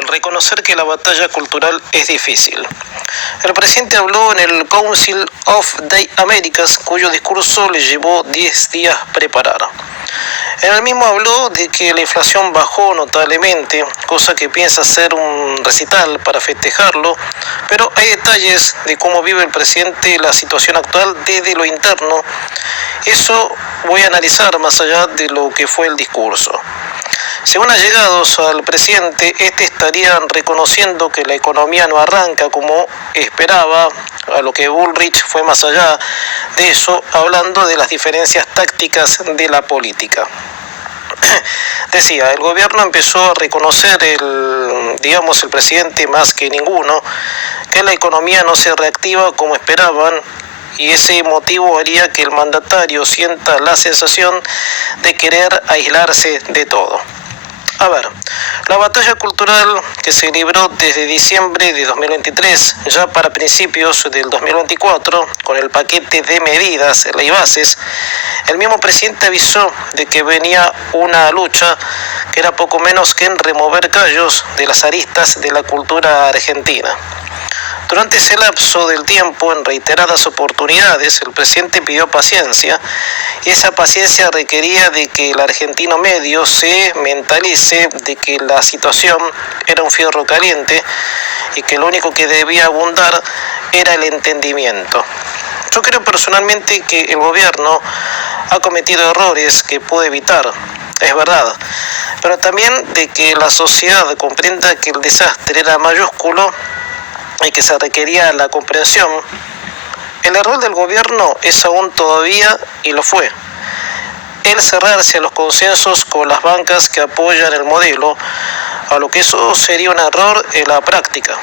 el reconocer que la batalla cultural es difícil. El presidente habló en el Council of the Americas, cuyo discurso le llevó 10 días preparar. En el mismo habló de que la inflación bajó notablemente, cosa que piensa hacer un recital para festejarlo, pero hay detalles de cómo vive el presidente la situación actual desde lo interno. Eso voy a analizar más allá de lo que fue el discurso. Según allegados al presidente, estarían reconociendo que la economía no arranca como esperaba, a lo que Bullrich fue más allá de eso, hablando de las diferencias tácticas de la política. Decía, el gobierno empezó a reconocer, el presidente más que ninguno, que la economía no se reactiva como esperaban, y ese motivo haría que el mandatario sienta la sensación de querer aislarse de todo. A ver, la batalla cultural que se libró desde diciembre de 2023, ya para principios del 2024, con el paquete de medidas, ley bases, el mismo presidente avisó de que venía una lucha que era poco menos que en remover callos de las aristas de la cultura argentina. Durante ese lapso del tiempo, en reiteradas oportunidades, el presidente pidió paciencia, y esa paciencia requería de que el argentino medio se mentalice de que la situación era un fierro caliente y que lo único que debía abundar era el entendimiento. Yo creo personalmente que el gobierno ha cometido errores que pudo evitar, es verdad, pero también de que la sociedad comprenda que el desastre era mayúsculo y que se requería la comprensión. El error del gobierno es aún todavía, y lo fue, el cerrarse a los consensos con las bancas que apoyan el modelo, a lo que eso sería un error en la práctica,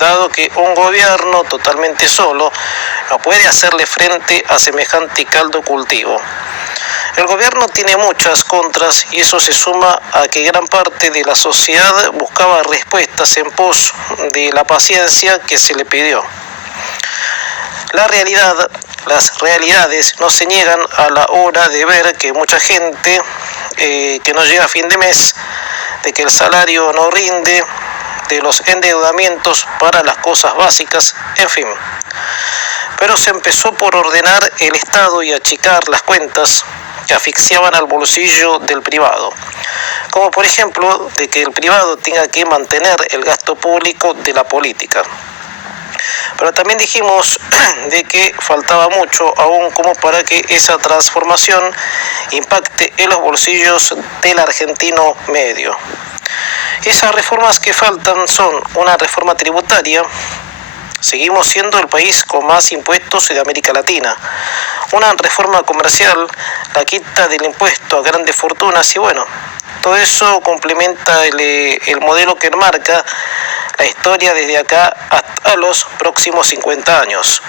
dado que un gobierno totalmente solo no puede hacerle frente a semejante caldo cultivo. El gobierno tiene muchas contras y eso se suma a que gran parte de la sociedad buscaba respuestas en pos de la paciencia que se le pidió. Las realidades no se niegan a la hora de ver que mucha gente que no llega a fin de mes, de que el salario no rinde, de los endeudamientos para las cosas básicas, en fin. Pero se empezó por ordenar el Estado y achicar las cuentas que asfixiaban al bolsillo del privado, como por ejemplo de que el privado tenga que mantener el gasto público de la política. Pero también dijimos de que faltaba mucho aún como para que esa transformación impacte en los bolsillos del argentino medio. Esas reformas que faltan son una reforma tributaria. Seguimos siendo el país con más impuestos de América Latina. Una reforma comercial, la quita del impuesto a grandes fortunas y bueno, todo eso complementa el modelo que enmarca la historia desde acá hasta los próximos 50 años.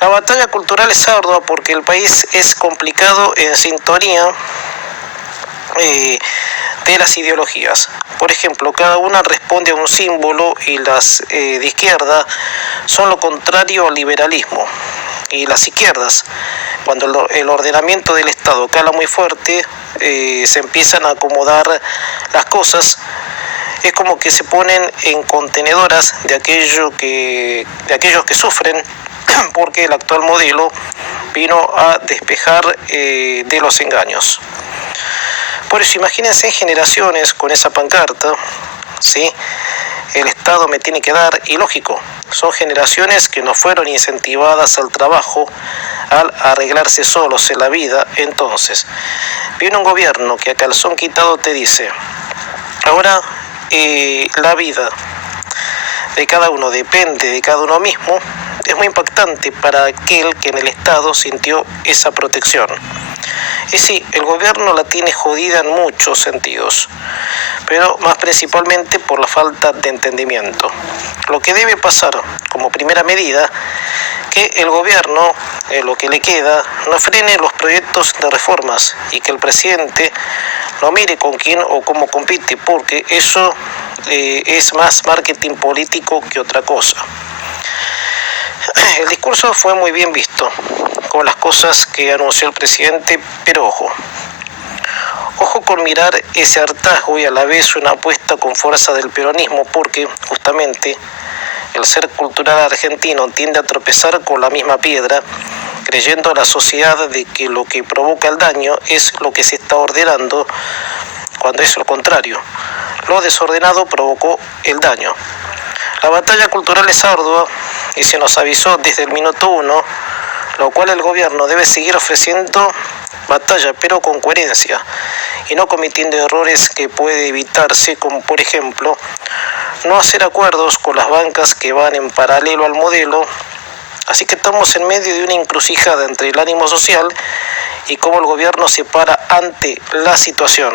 La batalla cultural es ardua porque el país es complicado en sintonía de las ideologías. Por ejemplo, cada una responde a un símbolo y las de izquierda son lo contrario al liberalismo. Y las izquierdas, cuando el ordenamiento del Estado cala muy fuerte, se empiezan a acomodar las cosas. Es como que se ponen en contenedoras de aquellos que sufren, porque el actual modelo vino a despejar de los engaños. Por eso imagínense en generaciones con esa pancarta, ¿sí? El Estado me tiene que dar, y lógico, son generaciones que no fueron incentivadas al trabajo, al arreglarse solos en la vida. Entonces, viene un gobierno que a calzón quitado te dice, ahora la vida de cada uno depende de cada uno mismo, es muy impactante para aquel que en el Estado sintió esa protección. Y sí, el gobierno la tiene jodida en muchos sentidos, pero más principalmente por la falta de entendimiento. Lo que debe pasar como primera medida, que el gobierno, lo que le queda, no frene los proyectos de reformas y que el presidente no mire con quién o cómo compite, porque eso es más marketing político que otra cosa. El discurso fue muy bien visto, con las cosas que anunció el presidente, pero ojo con mirar ese hartazgo y a la vez una apuesta con fuerza del peronismo, porque justamente el ser cultural argentino tiende a tropezar con la misma piedra, creyendo a la sociedad de que lo que provoca el daño es lo que se está ordenando, cuando es lo contrario. Lo desordenado provocó el daño. La batalla cultural es ardua y se nos avisó desde el minuto 1, lo cual el gobierno debe seguir ofreciendo batalla, pero con coherencia y no cometiendo errores que puede evitarse, como por ejemplo no hacer acuerdos con las bancas que van en paralelo al modelo. Así que estamos en medio de una encrucijada entre el ánimo social y cómo el gobierno se para ante la situación.